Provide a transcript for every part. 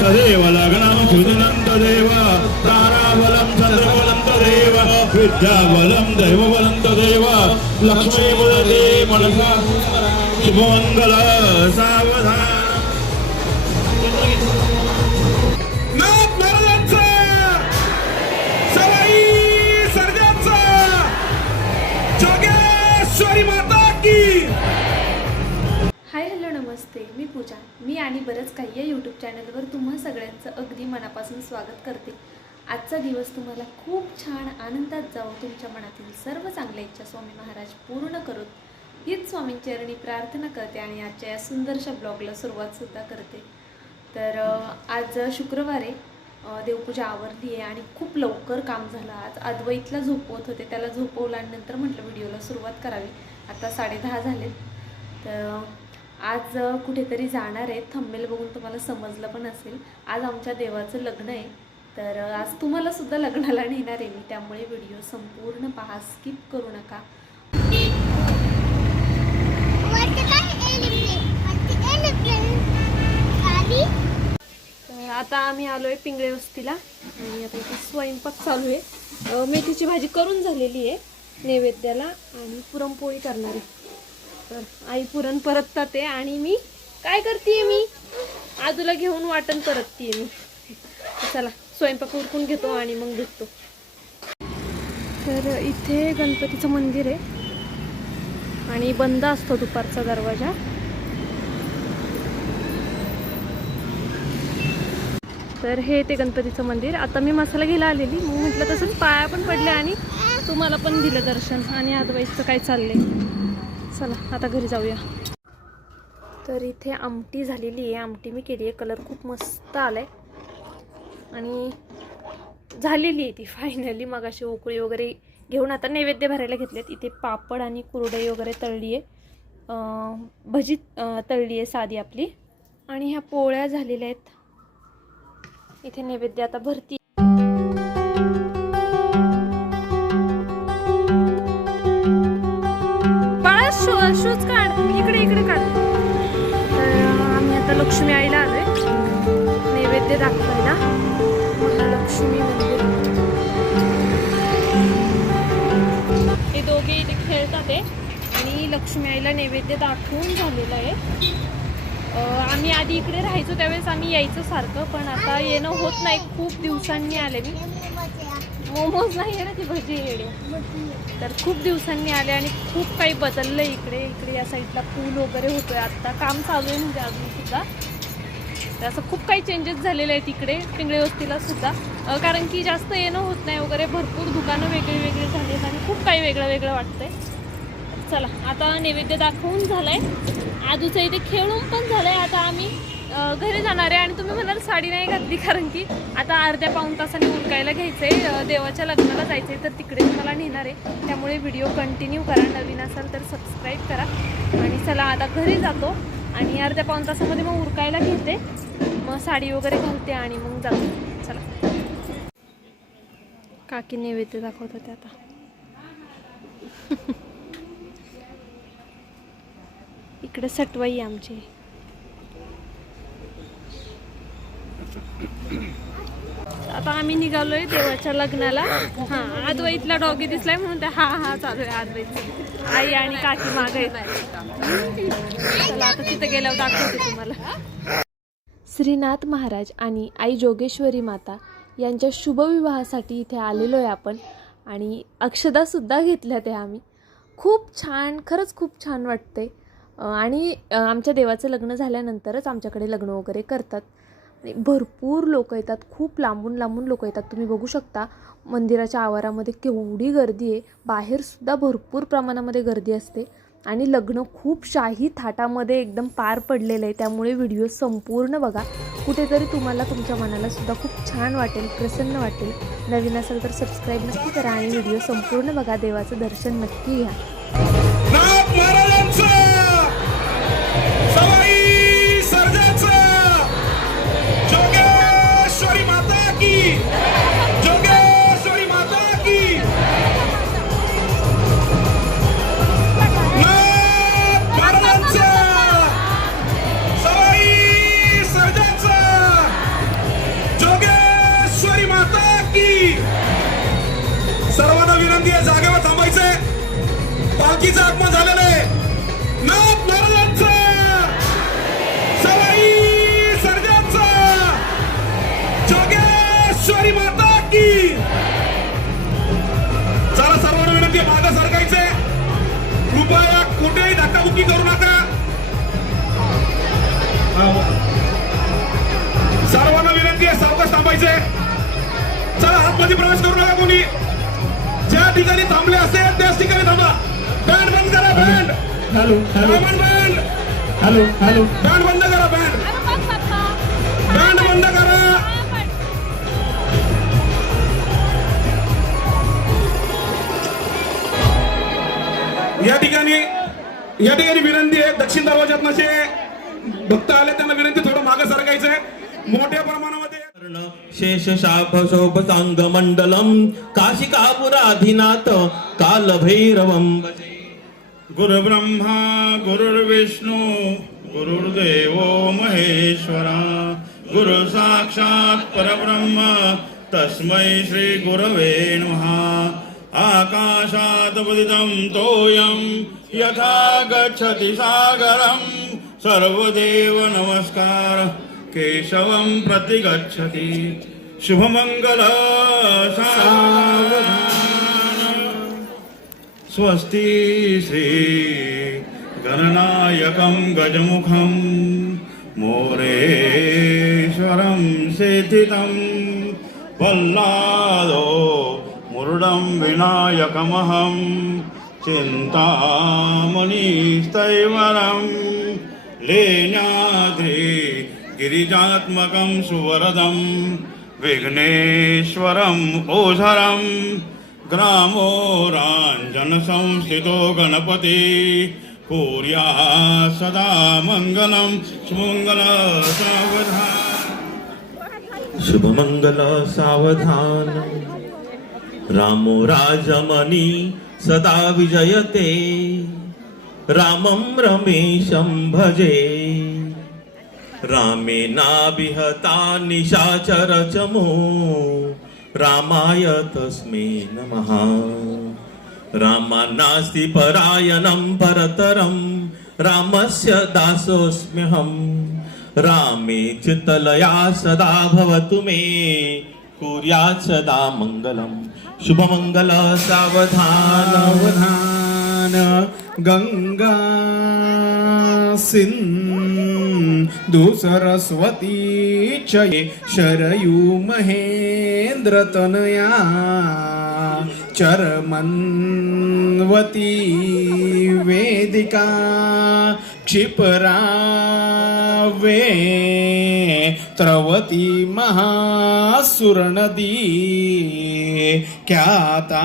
तदेव लग्नं सुदिनं तदेव ताराबलं चन्द्रबलं तदेव विद्याबलं दैवबलं तदेव लक्ष्मी मनसा शुभमङ्गल सावधान पूजा. मी आणि बरंच काही या यूट्यूब चॅनलवर तुम्हा सगळ्यांचं अगदी मनापासून स्वागत करते. आजचा दिवस तुम्हाला खूप छान आनंदात जाऊ तुमच्या मनातील सर्व चांगल्या इच्छा स्वामी महाराज पूर्ण करोत. हीच स्वामींचरणी प्रार्थना करते आणि आजच्या या सुंदरशा ब्लॉगला सुरुवातसुद्धा करते. तर आज शुक्रवार आहे देवपूजा आवरली आहे आणि खूप लवकर काम झालं. आज अद्वैतला झोपवत होते. त्याला झोपवल्यानंतर म्हटलं व्हिडिओला सुरुवात करावी. आता साडेदहा झाले तर आज कुठेतरी जाणार आहे. थंबेल बघून तुम्हाला समजलं पण असेल. आज आमच्या देवाचं लग्न आहे. तर आज तुम्हाला सुद्धा लग्नाला नेणार आहे मी. त्यामुळे व्हिडिओ संपूर्ण पहा. स्किप करू नका. तर आता आम्ही आलो आहे पिंगळे वस्तीला. आणि आता इथे स्वयंपाक चालू आहे. मेथीची भाजी करून झालेली आहे. नैवेद्याला आणि पुरणपोळी करणार आहे. तर आई पुरण परततात आहे आणि मी काय करते मी? आजूला घेऊन वाटण परतते मी. चला स्वयंपाक उरकून घेतो आणि मग भेटतो. तर इथे गणपतीचं मंदिर आहे. आणि बंद असतो दुपारचा दरवाजा. तर हे ते गणपतीचं मंदिर. आता मी मसाला घ्यायला आलेली. मग म्हटलं तसंच पाया पण पडल्या आणि तुम्हाला पण दिलं दर्शन. आणि आजबाईचं काय चाललंय? चला आता घरी जाऊया. तर इथे आमटी झालेली आहे. आमटी मी केली आहे. कलर खूप मस्त आलाय. आणि झालेली आहे ती फायनली मग अशी उकळी वगैरे घेऊन आता नैवेद्य भरायला घेतलेत इथे पापड आणि कुरडई वगैरे तळली आहे. भजी तळली आहे साधी आपली. आणि ह्या पोळ्या झालेल्या आहेत. इथे नैवेद्य आता भरती लक्ष्मी आईला नैवेद्य दाखवून झालेलं आहे. आम्ही आधी इकडे राहायचो त्यावेळेस आम्ही यायचो सारखं पण आता येणं होत नाही. खूप दिवसांनी आले मी. मोमोज नाही आहे ना ती भजी येडे तर खूप दिवसांनी आले आणि खूप काही बदललं इकडे इकडे या साईडला पूल वगैरे होतो आहे आत्ता काम चालू आहे म्हणजे अजून सुद्धा. तर असं खूप काही चेंजेस झालेले आहेत इकडे पिंगळे वस्तीला सुद्धा. कारण की जास्त येणं होत नाही वगैरे भरपूर दुकानं वेगळी वेगळी झाली आहेत आणि खूप काही वेगळं वेगळं वाटतंय. चला आता नैवेद्य दाखवून झालंय. आजूचं इथे खेळून पण झालंय. आता आम्ही घरी जाणार आहे आणि तुम्ही म्हणाल साडी नाही घातली कारण की आता अर्ध्या पाऊण तासाने उरकायला घ्यायचंय. आहे देवाच्या लग्नाला जायचंय तर तिकडे मला नेणार आहे. त्यामुळे व्हिडिओ कंटिन्यू करा. नवीन असाल तर सबस्क्राईब करा. आणि चला आता घरी जातो. आणि अर्ध्या पाऊण तासामध्ये मग उरकायला घेते. मग साडी वगैरे घालते आणि मग जातो. चला. काकी नैवेद्य दाखवत होते आता. इकडे सटवाई आमची. आता आम्ही निघालोय देवाच्या लग्नाला. हा अद्वैतला डॉगी दिसलाय म्हणून ते हा हा चालू आहे आई आणि काकी मागे चला आता तिथे गेल्यावर दाखवते तुम्हाला. श्रीनाथ महाराज आणि आई जोगेश्वरी माता यांच्या शुभविवाहासाठी इथे आलेलो आहे आपण आणि अक्षदासुद्धा घेतल्या त्या आम्ही. खूप छान खरंच खूप छान वाटते आणि आमच्या देवाचं लग्न झाल्यानंतरच आमच्याकडे लग्न वगैरे करतात. आणि भरपूर लोक येतात खूप लांबून लांबून लोक येतात. तुम्ही बघू शकता मंदिराच्या आवारामध्ये केवढी गर्दी आहे. बाहेरसुद्धा भरपूर प्रमाणामध्ये गर्दी असते. आणि लग्न खूप शाही थाटामध्ये एकदम पार पडलेलं आहे. त्यामुळे व्हिडिओ संपूर्ण बघा. कुठेतरी तुम्हाला तुमच्या मनाला सुद्धा खूप छान वाटेल प्रसन्न वाटेल. नवीन असेल तर सबस्क्राईब नक्की करा आणि व्हिडिओ संपूर्ण बघा. देवाचं दर्शन नक्की घ्या. पालखीचं आगमन झालेलं आहे. नाथ महाराजांचं सवाई सर्जांचा जोगेश्वरी माता की! चला सर्वांना विनंती आहे, मागं सरकायचंय. कृपया कुठेही धक्काबुक्की करू नका. सर्वांना विनंती आहे सावकाश थांबायचंय. चला आतमध्ये प्रवेश करू नका कोणी. ज्या ठिकाणी थांबले असेल त्याच ठिकाणी थांबा. बँड बंद करा band. Hello hello. Band. Hello hello. Band बंद करा बँड. बँड बंद करा. या ठिकाणी या ठिकाणी विनंती आहे दक्षिण दरवाज्यात जे भक्त आले त्यांना विनंती थोडं मागे सरकायचंय. मोठ्या प्रमाणामध्ये शेषशापशोभ काशिकापुराधिनाथ कालभैरवं भजे गुरुब्रह्मा गुरुर्विष्णु गुरुर्देवो महेश्वरा गुरु साक्षात् परब्रह्म तस्मै श्री गुरवे नमः। आकाशात् उदितं तोयं यथा गच्छति सागरं सर्वदेव नमस्कारः। केशवं प्रति गच्छति शुभमङ्गल स्वस्ति श्री गणनायकं गजमुखं मोरेश्वरं सेथितं पल्लादो मुरुडं विनायकमहं चिन्तामणिस्तैवरं। लेण्याद्रि गिरिजात्मकं सुवरदं विघ्नेश्वरम् ओझरं ग्रामो राञ्जनसंस्थितो गणपति कुर्या सदा मङ्गलं सुमङ्गल सावधान। शुभमङ्गल सावधान। रामो राजमणि सदा विजयते। रामं रमेशं भजे। रामेणाभिहता निशाचरचमो। रामाय तस्मै नमः। रामान्नास्ति परायणं परतरं रामस्य दासोऽस्म्यहम् रामे चित्तलया सदा भवतु मे कुर्यात् सदा मङ्गलं। शुभमङ्गल सावधानवधान गङ्गा। सिन्धु सिंधु सरस्वती चये शरयु शरयू महेंद्र तनया चरमन्वती वेदिका क्षिपरा वे त्रवती महासुरनदी ख्याता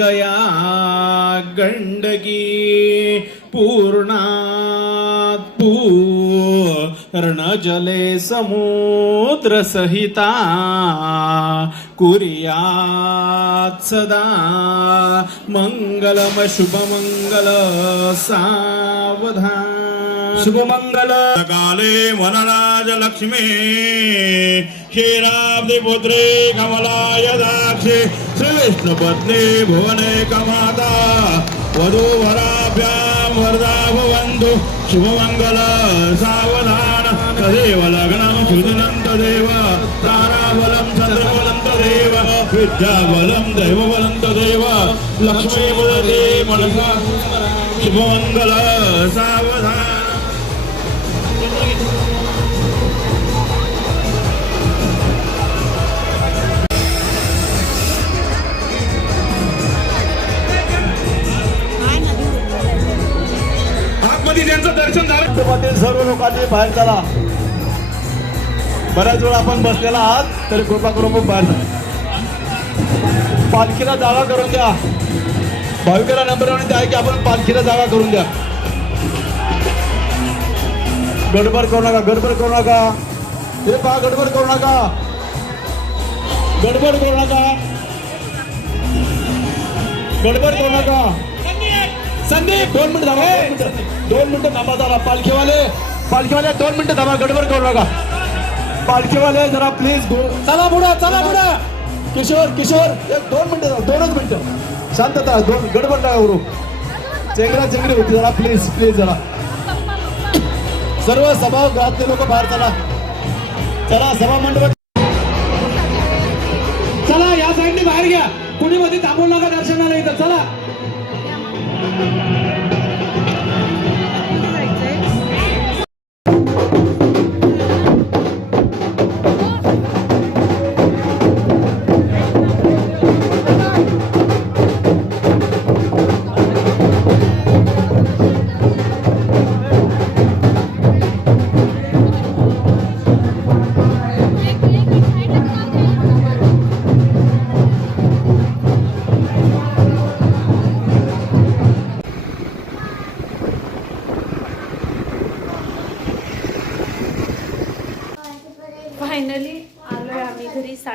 गया गंडगी पूर्णात् पूर्णजले समुद्र सहिता कुर्यात् सदा मङ्गलम शुभमङ्गल सावधान। शुभमंगल काले वनराज लक्ष्मी क्षीराब्धिपुत्रे कमलाय दाक्षे श्रीविष्णुपत्नी भुवने कमाता वधूवराभ्यां वरदा भवन्तु शुभमङ्गल सावधान। तदेव लग्नं सुदिनं ताराबलं चन्द्रबलं तदेव विद्याबलं दैवबलं तदेव लक्ष्मीपदे मनसा। शुभमङ्गल सावधान। आतमध्ये ज्यांचं दर्शन झालं. सर्व लोकांनी बाहेर चला. बऱ्याच वेळ आपण बसलेला आहात तरी कृपा करून पण बाहेर चला. पालखीला जागा करून द्या. भाविकाला नंबर आणि द्या की आपण पालखीला जागा करून द्या. गडबड करू नका गडबड करू नका. हे पहा गडबड करू नका. गडबड करू नका. गडबड करू नका. संदीप दोन मिनिट थांबा दोन मिनिटं. थांबा जरा पालखीवाले. पालखीवाले दोन मिनिटं थांबा गडबड करू नका. पालखीवाले जरा प्लीज चला पुढं चला पुढं. किशोर किशोर एक दोन मिनिटं दोनच मिनिटं. शांतता दोन गडबड नका करू. चेंगरा चेंगरी होती जरा प्लीज प्लीज जरा. सर्व सभागृहातले लोक बाहेर चला. चला सभा मंडप. चला या साईडने बाहेर घ्या. कुणी मध्ये थांबू नका दर्शनाला इथं. चला. फायनली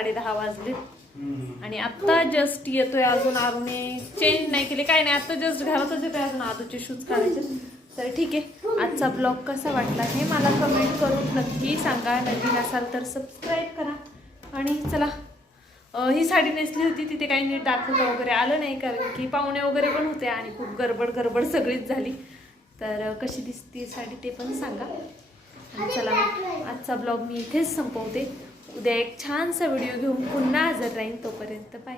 घरी साडे दहा वाजले आणि आत्ता जस्ट येतोय अजून आरूने. चेंज नाही केले. काय नाही आत्ता जस्ट घरातच येतोय अजून आरूचे शूज काढायचे. तर ठीक आहे. आजचा ब्लॉग कसा वाटला हे मला कमेंट करून नक्की सांगा. नवीन असाल तर सबस्क्राईब करा. आणि चला ही साडी नेसली होती. तिथे काही नीट दाखवता वगैरे आलं नाही कारण की पाहुणे वगैरे पण होते आणि खूप गडबड गडबड सगळीच झाली. तर कशी दिसती साडी ते पण सांगा. आणि चला आजचा ब्लॉग मी इथेच संपवते. उद्या एक छानसा व्हिडिओ घेऊन पुन्हा हजर राहीन तोपर्यंत बाय.